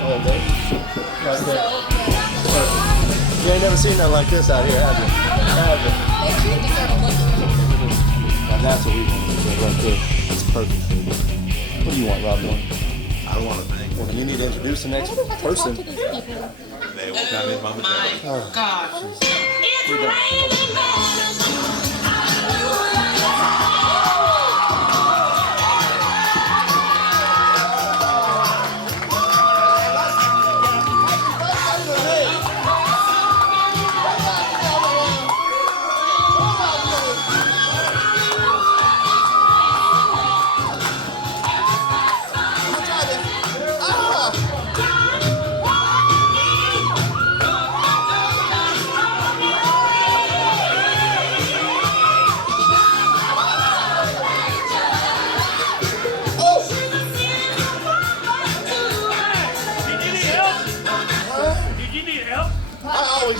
whole day. Right there. You ain't never seen nothing like this out here, have you? Now that's what we want to do right there. It's perfect. What do you want, Rob? I want to thank Well, then you need to introduce the next person. They will come in momentarily. My God. It's raining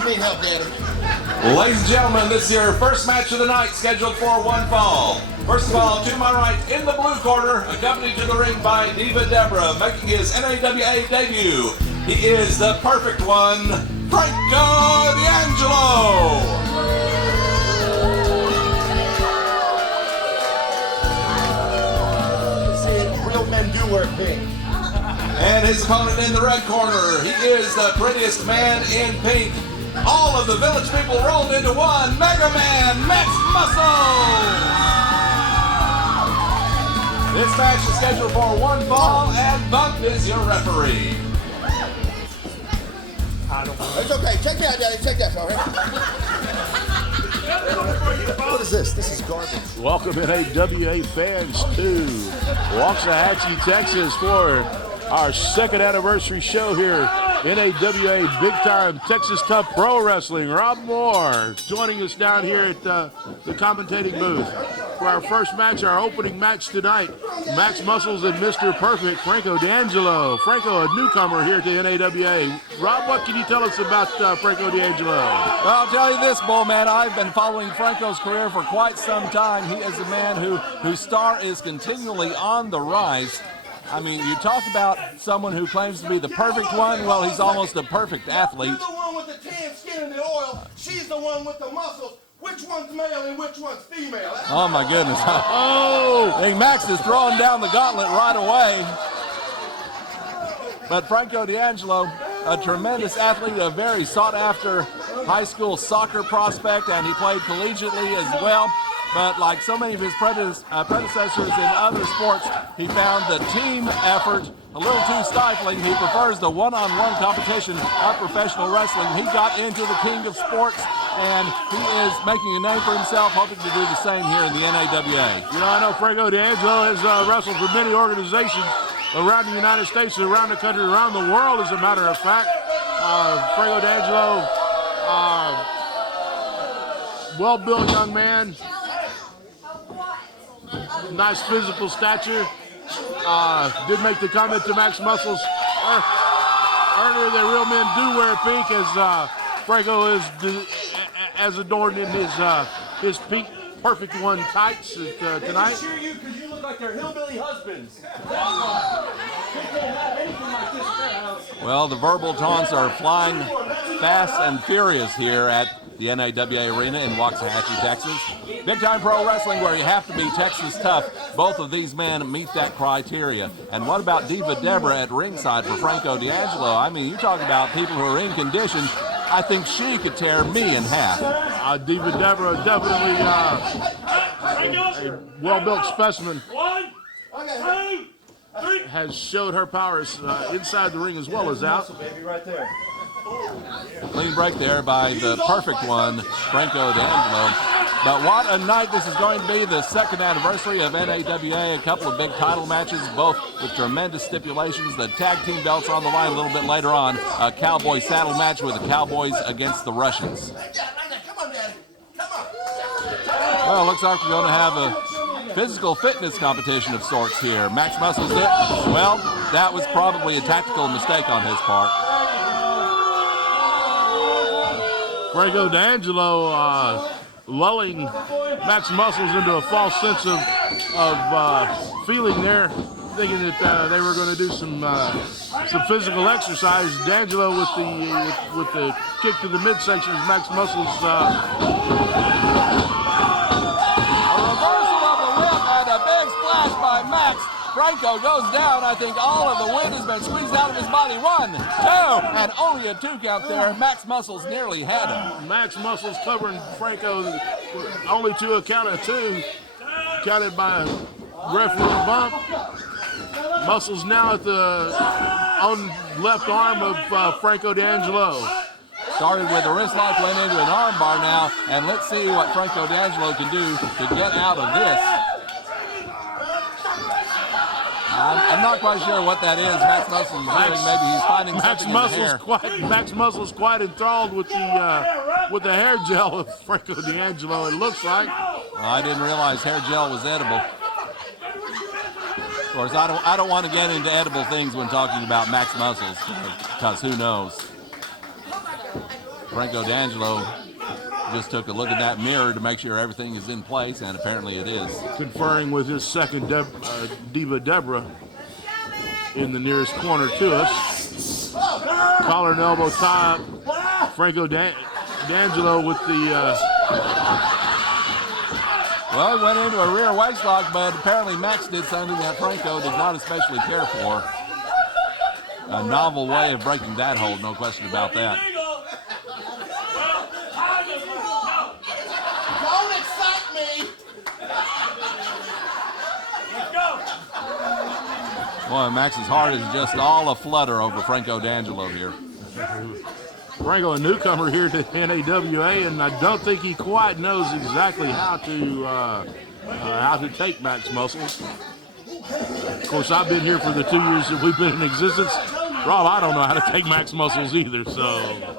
Need help, Daddy. Ladies and gentlemen, this is your first match of the night, scheduled for one fall. First of all, to my right, in the blue corner, accompanied to the ring by Diva Debra, making his NAWA debut. He is the perfect one, Franco D'Angelo. See, real men do wear pink. And his opponent in the red corner, he is the prettiest man in pink. All of the village people rolled into one. Mega Man Max Muscle! This match is scheduled for one fall, and Bump is your referee. It's okay. Check that, Daddy. Check that, all right? What is this? This is garbage. Welcome NAWA fans to Waxahachie, Texas for our second anniversary show here. NAWA Big Time Texas Tough Pro Wrestling. Rob Moore joining us down here at the commentating booth for our first match, our opening match tonight. Max Muscles and Mr. Perfect, Franco D'Angelo. Franco, a newcomer here to NAWA. Rob, what can you tell us about Franco D'Angelo? Well, I'll tell you this, Bullman. I've been following Franco's career for quite some time. He is a man whose star is continually on the rise. I mean, you talk about someone who claims to be the perfect one. Well, he's almost a perfect athlete. You're the one with the tan skin and the oil. She's the one with the muscles. Which one's male and which one's female? Oh, my goodness. Oh! I think Max is throwing down the gauntlet right away. But Franco D'Angelo, a tremendous athlete, a very sought-after high school soccer prospect, and he played collegiately as well. But like so many of his predecessors in other sports, he found the team effort a little too stifling. He prefers the one-on-one competition of professional wrestling. He got into the king of sports, and he is making a name for himself, hoping to do the same here in the NAWA. You know, I know Franco D'Angelo has wrestled for many organizations around the United States, around the country, around the world, as a matter of fact. Franco D'Angelo, well-built young man, nice physical stature. Did make the comment to Max Muscles earlier that real men do wear pink, as Franco is as adorned in his pink perfect one tights tonight. Sure you, because you look like their hillbilly husbands. Well, the verbal taunts are flying fast and furious here at the NAWA Arena in Waxahachie, Texas. Big time pro wrestling where you have to be Texas tough. Both of these men meet that criteria. And what about Diva Debra at ringside for Franco D'Angelo? I mean, you talk about people who are in condition. I think she could tear me in half. Diva Debra, definitely a well-built specimen. One, two, three. Has showed her powers inside the ring as well as out. Baby, right there. Clean break there by the perfect one, Franco D'Angelo. But what a night this is going to be, the second anniversary of NAWA, a couple of big title matches, both with tremendous stipulations. The tag team belts are on the line a little bit later on. A cowboy saddle match with the Cowboys against the Russians. Well, looks like we're going to have a physical fitness competition of sorts here. Max Muscles did. Well, that was probably a tactical mistake on his part. Franco D'Angelo lulling Max Muscles into a false sense of feeling there. thinking that they were going to do some physical exercise. D'Angelo with the kick to the midsection as Max Muscles. A reversal of the whip and a big splash by Max. Franco goes down. I think all of the wind has been squeezed out of his body. 1, 2, and only a 2 count there. Max Muscles nearly had him. Max Muscles covering Franco only to a count of 2, counted by a referee bump. Muscles now at the on left arm of Franco D'Angelo. Started with a wrist lock, went into an arm bar now, and let's see what Franco D'Angelo can do to get out of this. I'm not quite sure what that is. Max Muscles is doing. Maybe he's finding something in the hair. Max Muscles quite enthralled with the hair gel of Franco D'Angelo. It looks like. Well, I didn't realize hair gel was edible. Of course, I don't want to get into edible things when talking about Max Muscles, because who knows? Franco D'Angelo just took a look at that mirror to make sure everything is in place, and apparently it is. Conferring with his second Diva Debra in the nearest corner to us. Collar and elbow tie up. Franco D'Angelo with the... Well, he went into a rear waist lock, but apparently Max did something that Franco did not especially care for. A novel way of breaking that hold, no question about that. Don't excite me. Boy, Max's heart is just all aflutter over Franco D'Angelo here. Franco, a newcomer here to NAWA, and I don't think he quite knows exactly how to take Max Muscles. Of course, I've been here for the 2 years that we've been in existence. Rob, I don't know how to take Max Muscles either, so.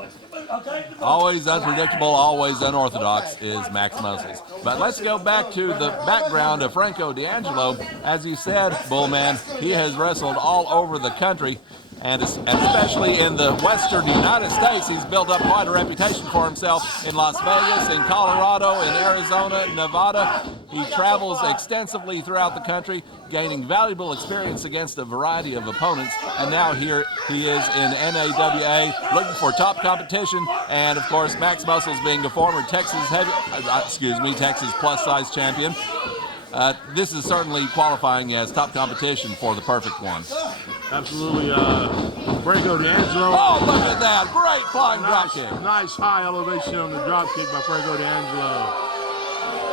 Always unpredictable, always unorthodox is Max Muscles. But let's go back to the background of Franco D'Angelo. As you said, Bullman, he has wrestled all over the country, and especially in the western United States. He's built up quite a reputation for himself in Las Vegas, in Colorado, in Arizona, Nevada. He travels extensively throughout the country, gaining valuable experience against a variety of opponents. And now here he is in NAWA, looking for top competition. And of course, Max Muscles being a former Texas plus size champion. This is certainly qualifying as top competition for the perfect one. Absolutely, Franco D'Angelo. Oh, look at that. Great flying drop kick. Nice high elevation on the drop kick by Franco D'Angelo.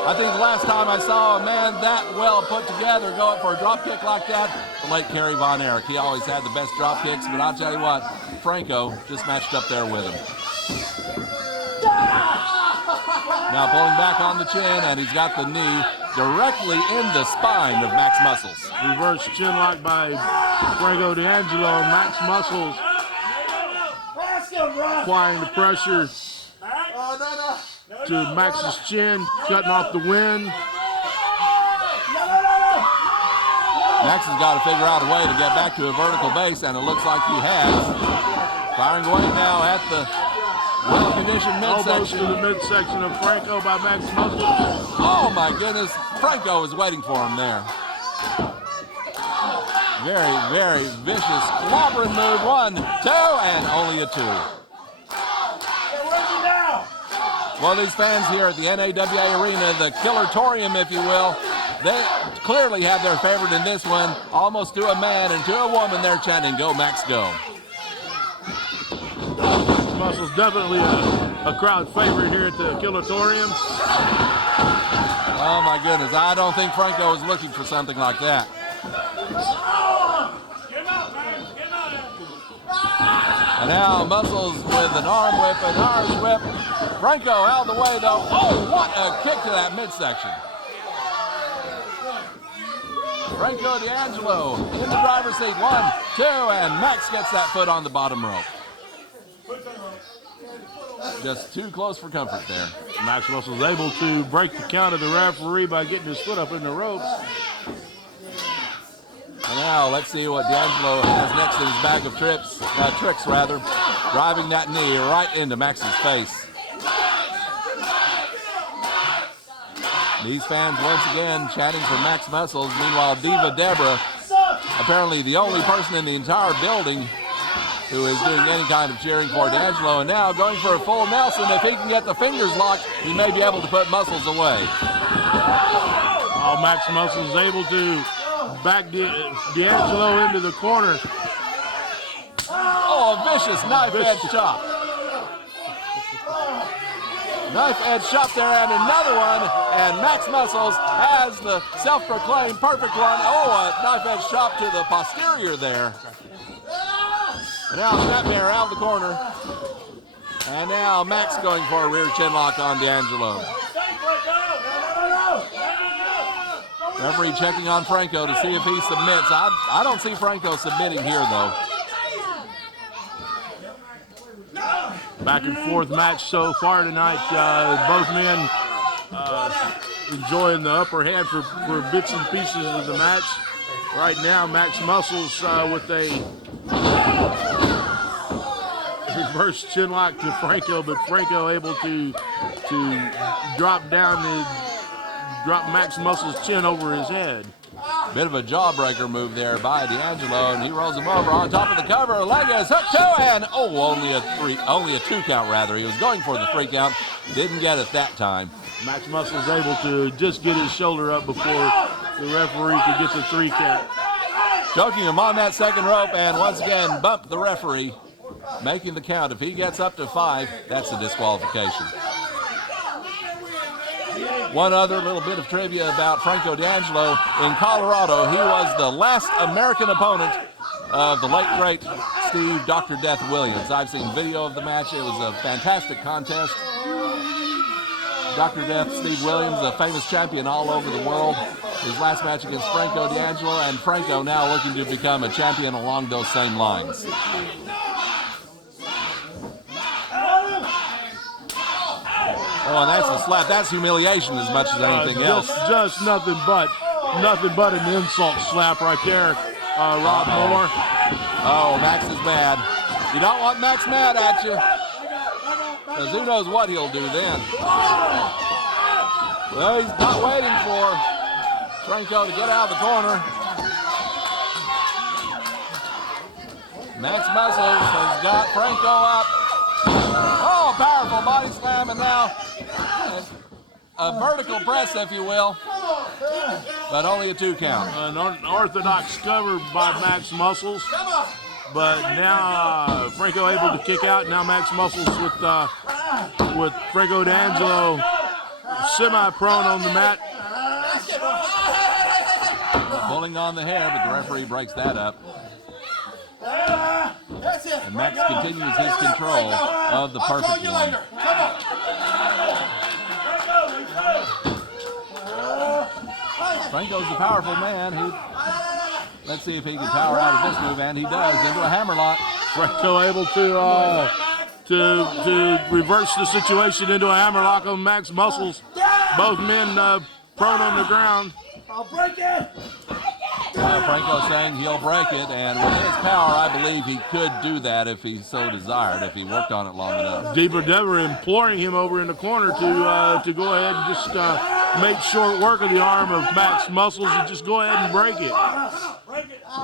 I think the last time I saw a man that well put together going for a drop kick like that, the late Kerry Von Erich. He always had the best drop kicks, but I'll tell you what, Franco just matched up there with him. Now pulling back on the chin, and he's got the knee directly in the spine of Max Muscles. Reverse chin lock by Franco D'Angelo. Max Muscles applying the pressure to Max's chin, cutting off the wind. Max has got to figure out a way to get back to a vertical base, and it looks like he has. Firing away now at the well-conditioned midsection. Elbows to the midsection of Franco by Max Muscles. Oh my goodness, Franco is waiting for him there. Very, very vicious clobbering move. 1, 2, and only a 2. Well, these fans here at the NAWA Arena, the Killertorium, if you will, they clearly have their favorite in this one. Almost to a man and to a woman, they're chanting, "Go, Max, go." Muscles definitely a crowd favorite here at the Killertorium. Oh my goodness, I don't think Franco is looking for something like that. And now Muscles with an arm whip, an Irish whip. Franco out of the way though. Oh, what a kick to that midsection. Franco D'Angelo in the driver's seat. 1, 2, and Max gets that foot on the bottom rope. Just too close for comfort there. Max Muscles able to break the count of the referee by getting his foot up in the ropes. And now let's see what D'Angelo has next in his bag of tricks, driving that knee right into Max's face. These fans once again chanting for Max Muscles. Meanwhile, Diva Debra apparently the only person in the entire building who is doing any kind of cheering for D'Angelo. And now going for a full Nelson. If he can get the fingers locked, he may be able to put Muscles away. Oh, Max Muscles is able to back D'Angelo into the corner. Oh, a vicious knife edge chop. Knife edge chop there, and another one. And Max Muscles has the self-proclaimed perfect one. Oh, a knife edge chop to the posterior there. And now Snapmare out of the corner. And now Max going for a rear chinlock on D'Angelo. Referee checking on Franco to see if he submits. I don't see Franco submitting here, though. Back and forth match so far tonight. Both men enjoying the upper hand for bits and pieces of the match. Right now, Max Muscles with a reverse chinlock to Franco, but Franco able to drop Max Muscles' chin over his head. Bit of a jawbreaker move there by D'Angelo, and he rolls him over on top of the cover. Leg is hooked to, and only a 2 count rather. He was going for the 3 count, didn't get it that time. Max Muscles able to just get his shoulder up before the referee could get the 3 count. Choking him on that second rope, and once again bump the referee, making the count. If he gets up to 5, that's a disqualification. One other little bit of trivia about Franco D'Angelo. In Colorado, he was the last American opponent of the late, great Steve Dr. Death Williams. I've seen video of the match. It was a fantastic contest. Dr. Death, Steve Williams, a famous champion all over the world. His last match against Franco D'Angelo, and Franco now looking to become a champion along those same lines. Oh, and that's a slap. That's humiliation as much as anything else. Just nothing but an insult slap right there, Rob Moore. Oh, Max is mad. You don't want Max mad at you, because who knows what he'll do then. Well, he's not waiting for Franco to get out of the corner. Max Muscles has got Franco up. Oh, powerful body slam, and now a vertical press, if you will, but only a 2 count. An unorthodox cover by Max Muscles, but now Franco able to kick out. Now Max Muscles with Franco D'Angelo semi-prone on the mat. Pulling on the hair, but the referee breaks that up. And Max continues his control of the perfect one. Franco's a powerful man. Let's see if he can power out of this move, and he does, into a hammerlock. Franco able to reverse the situation into a hammerlock on Max Muscles. Both men prone on the ground. I'll break it. Franco saying he'll break it, and with his power, I believe he could do that if he so desired, if he worked on it long enough. Debra imploring him over in the corner to go ahead and just make short work of the arm of Max Muscles and just go ahead and break it.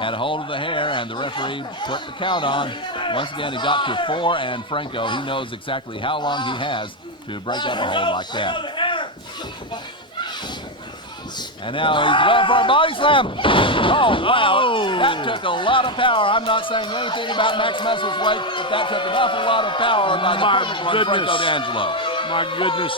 Had a hold of the hair, and the referee put the count on. Once again, he got to 4, and Franco, he knows exactly how long he has to break up a hold like that. And now he's going for a body slam. Oh, wow. That took a lot of power. I'm not saying anything about Max Muscles' weight, but that took an awful lot of power by the perfect one, Franco D'Angelo. My goodness.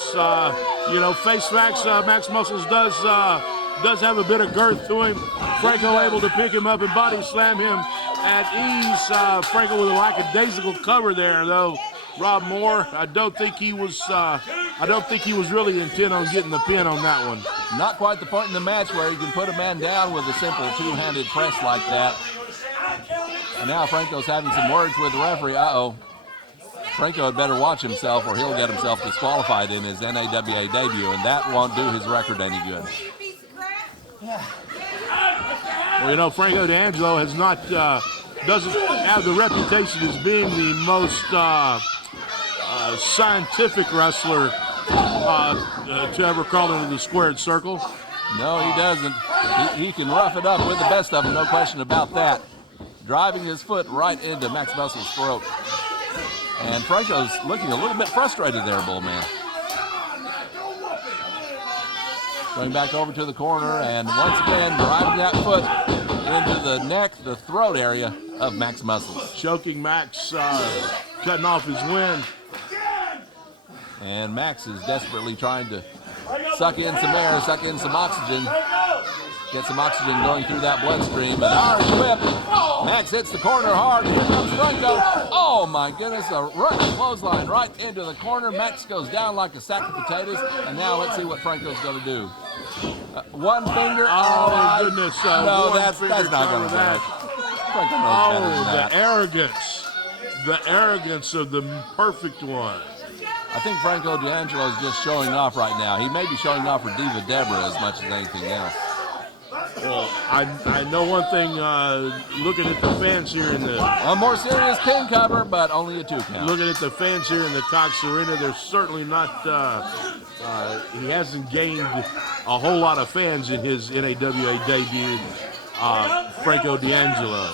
Face Max Muscles does have a bit of girth to him. Franco able to pick him up and body slam him at ease. Franco with a lackadaisical cover there, though. Rob Moore, I don't think he was really intent on getting the pin on that one. Not quite the point in the match where he can put a man down with a simple 2-handed press like that. And now Franco's having some words with the referee. Franco had better watch himself, or he'll get himself disqualified in his NAWA debut, and that won't do his record any good. Well, Franco D'Angelo has not doesn't have the reputation as being the most scientific wrestler to ever crawl into the squared circle. No, he doesn't. He can rough it up with the best of them, no question about that. Driving his foot right into Max Muscle's throat. And Franco's looking a little bit frustrated there, Bullman. Going back over to the corner and once again driving that foot into the neck, the throat area of Max Muscles. Choking Max, cutting off his wind. And Max is desperately trying to suck in some air, suck in some oxygen. Get some oxygen going through that bloodstream. An Irish whip. Max hits the corner hard. Here comes Franco. Oh my goodness, a running clothesline right into the corner. Max goes down like a sack of potatoes. And now let's see what Franco's going to do. One finger. Oh, goodness. No, that's not going to do it. Franco knows better than that. The arrogance. The arrogance of the perfect one. I think Franco D'Angelo is just showing off right now. He may be showing off for Diva Debra as much as anything else. Well, I know one thing, looking at the fans here in the... A more serious pin cover, but only a 2 count. Looking at the fans here in the Cox Arena, they're certainly not... he hasn't gained a whole lot of fans in his NAWA debut, Franco D'Angelo.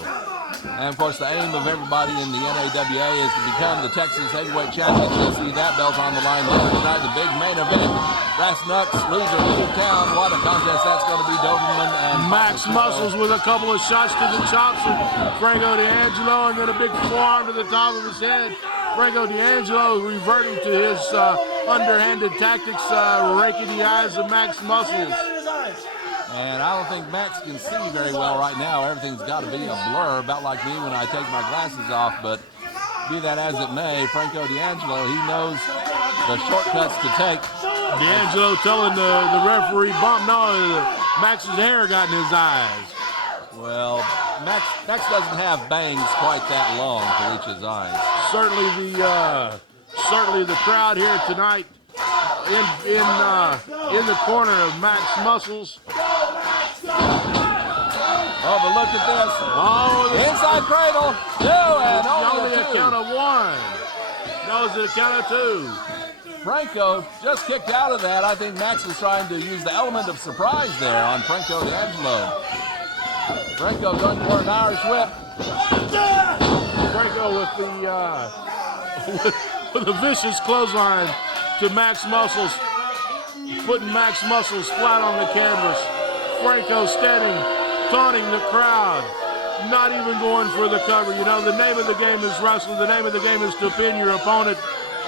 And, of course, the aim of everybody in the NAWA is to become the Texas Heavyweight Champion. You'll see that belt on the line later tonight, the big main event. Brass Knucks, loser, 2 count. What a contest that's going to be. Doberman and Max Muscles with a couple of shots to the chops of Franco D'Angelo, and then a big forearm to the top of his head. Franco D'Angelo reverting to his underhanded tactics, raking the eyes of Max Muscles. And I don't think Max can see very well right now. Everything's got to be a blur, about like me when I take my glasses off. But be that as it may, Franco D'Angelo, he knows the shortcuts to take. D'Angelo telling the referee, bump, no, Max's hair got in his eyes. Well, Max doesn't have bangs quite that long to reach his eyes. Certainly the crowd here tonight in the corner of Max Muscles. Oh, but look at this. Oh, the inside cradle. 2 and only a count of 1. No, it's a count of 2. Franco just kicked out of that. I think Max was trying to use the element of surprise there on Franco D'Angelo. Franco going for an Irish whip. Franco with the vicious clothesline to Max Muscles, putting Max Muscles flat on the canvas. Franco standing, taunting the crowd, not even going for the cover. You know, the name of the game is wrestling. The name of the game is to pin your opponent,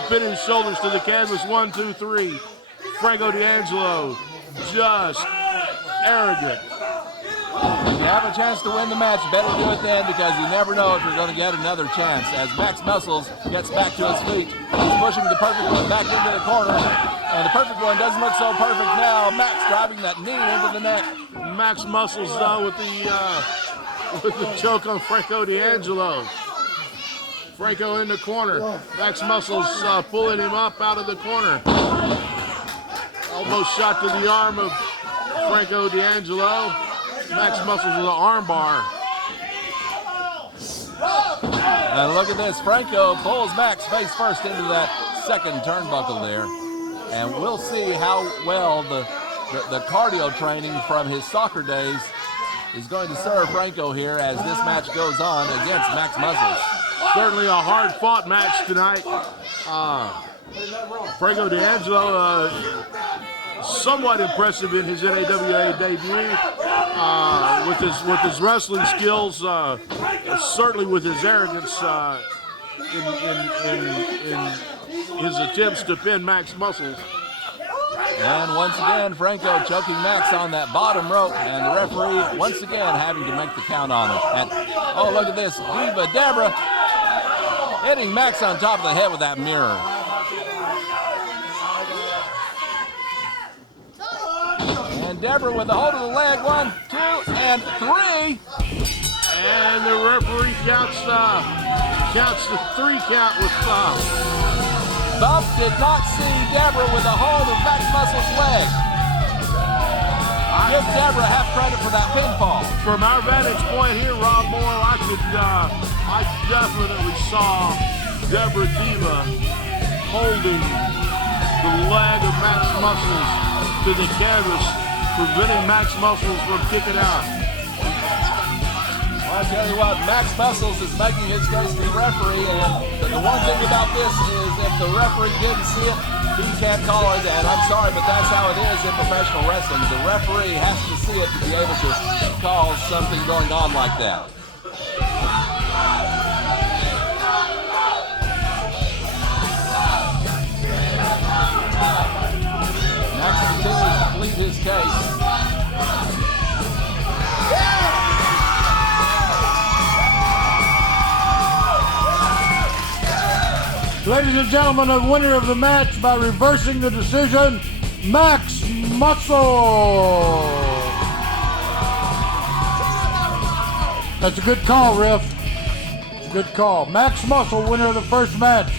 pin his shoulders to the canvas. 1, 2, 3. Franco D'Angelo, just arrogant. If you have a chance to win the match, better do it then, because you never know if you're going to get another chance. As Max Muscles gets back to his feet, he's pushing the perfect one back into the corner, and the perfect one doesn't look so perfect now. Max driving that knee into the neck. Max Muscles with the choke on Franco D'Angelo. Franco in the corner. Max Muscles pulling him up out of the corner. Almost shot to the arm of Franco D'Angelo. Max Muscles with an arm bar. And look at this. Franco pulls Max face first into that second turnbuckle there. And we'll see how well the cardio training from his soccer days is going to serve Franco here as this match goes on against Max Muscles. Certainly a hard-fought match tonight. Franco D'Angelo, somewhat impressive in his NAWA debut, with his wrestling skills, certainly with his arrogance in his attempts to pin Max Muscles. And once again, Franco choking Max on that bottom rope, and the referee once again having to make the count on it. And oh, look at this, Diva Debra hitting Max on top of the head with that mirror. And Debra with the hold of the leg, 1, 2, and 3. And the referee counts the 3 count with Bump did not see Debra with a hold of Max Muscles' leg. Give Debra half credit for that pinfall. From our vantage point here, Rob Moore, I definitely saw Debra Diva holding the leg of Max Muscles to the canvas preventing Max Muscles from kicking out. Well, I tell you what, Max Muscles is making his case to the referee, and the one thing about this is if the referee didn't see it, he can't call it, and I'm sorry, but that's how it is in professional wrestling. The referee has to see it to be able to call something going on like that. Max continues to plead his case. Ladies and gentlemen, the winner of the match by reversing the decision, Max Muscle. That's a good call, Riff. It's a good call. Max Muscle, winner of the first match.